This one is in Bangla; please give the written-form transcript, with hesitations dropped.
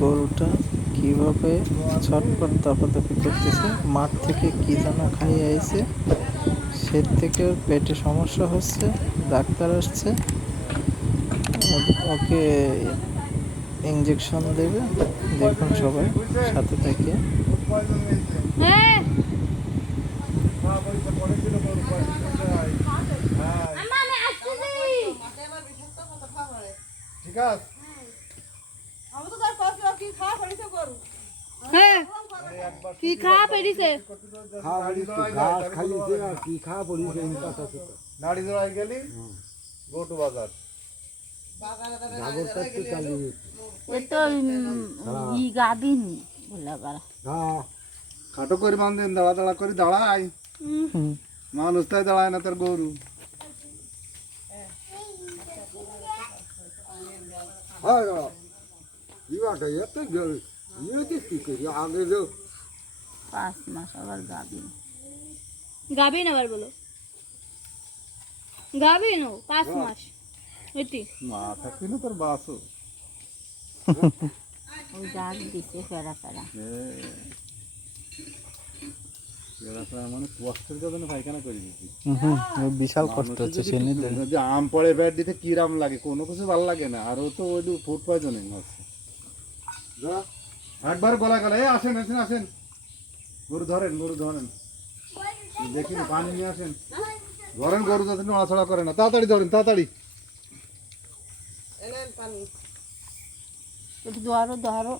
গরুটা কিভাবে ছটফট দাপাদাপি করতেছে, মাঠ থেকে কি যেন খাইয়ে আইছে, সে থেকে ওর পেটে সমস্যা হচ্ছে। ডাক্তার আসছে, ওকে ইঞ্জেকশন দেবে। দেখুন সবাই সাথে থেকে। ঠিক আছে। কি খাওয়া পেরিছে ঘাস খাইছে আর কি খাওয়া পড়িছে নাড়ি জড়াই গেলি গো টু বাজার জাগরটা তো চালিয়ে তো ই গাবিন বলা পারা হ্যাঁ খাটো করে বান্ধেন দাঁড়া দাঁড়া করে দাঁড়ায় মানুষ তাই দাঁড়ায় না তার গরু হ্যাঁ ইবাটা এত ইয়ে কি করি আগে যাও 5 মাস আবার গাবিন গাবিন আবার বলো গাবিন 5 মাস এটি মা থাকি না তোর বাসও ওই জাগ দিছে ফেরা ফেরা মানে কষ্টের জন্য পায়খানা করে দিচ্ছি বিশাল কষ্ট হচ্ছে। যে আম পড়ে ব্যাট দিতে কিরাম লাগে কোনো কিছু ভালো লাগে না আর ও তো ওই ফুড পয়জনিং হচ্ছে একবার গলা গলা আসেন আসেন আসেন গরু ধরেন দেখি পানি নিয়ে আসেন ধরেন গরু যাতে নড়াচড়া করে না তাড়াতাড়ি ধরেন তাড়াতাড়ি একটু ধরো